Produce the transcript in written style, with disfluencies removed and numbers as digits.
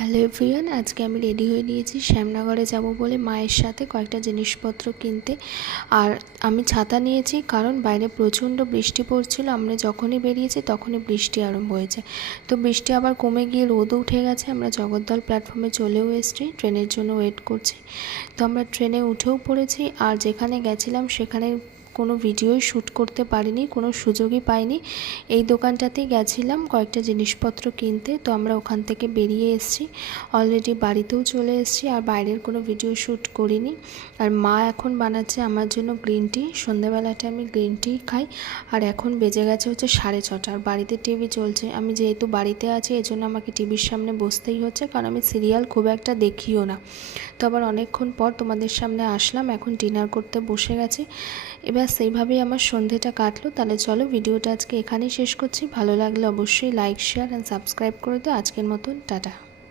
Hello everyone, আজকে আমি ready হয়ে নিয়েছি শ্যামনগরে যাব বলে মায়ের সাথে কয়েকটা জিনিসপত্র কিনতে। আর আমি ছাতা নিয়েছি কারণ বাইরে প্রচণ্ড বৃষ্টি পড়ছিল। আমরা যখনই বেরিয়েছি তখনই বৃষ্টি আরম্ভ হয়েছে। তো বৃষ্টি আবার কমে গিয়ে রোদও উঠে গেছে। আমরা জগদ্দল প্ল্যাটফর্মে চলেও এসেছি, ট্রেনের জন্য ওয়েট করছি। তো আমরা ট্রেনে উঠেও পড়েছি। আর যেখানে গেছিলাম সেখানে কোনো ভিডিওই শ্যুট করতে পারিনি, কোনো সুযোগই পাইনি। এই দোকানটাতেই গেছিলাম কয়েকটা জিনিসপত্র কিনতে। তো আমরা ওখান থেকে বেরিয়ে এসেছি, অলরেডি বাড়িতেও চলে এসেছি, আর বাইরের কোনো ভিডিও শ্যুট করিনি। আর মা এখন বানাচ্ছে আমার জন্য গ্রিন টি। সন্ধ্যাবেলাটা আমি গ্রিন টি খাই। আর এখন বেজে গেছে হচ্ছে 6:30। আর বাড়িতে টিভি চলছে। আমি যেহেতু বাড়িতে আছি এজন্য আমাকে টিভির সামনে বসতেই হচ্ছে, কারণ আমি সিরিয়াল খুব একটা দেখিও না। তো আবার অনেকক্ষণ পর তোমাদের সামনে আসলাম, এখন ডিনার করতে বসে গেছি। এবার সেইভাবেই আমার সন্ধেটা কাটলো। তাহলে চলো ভিডিওটা আজকে এখানেই শেষ করছি। ভালো লাগলে অবশ্যই লাইক, শেয়ার অ্যান্ড সাবস্ক্রাইব করে দিও। আজকের মতন টাটা।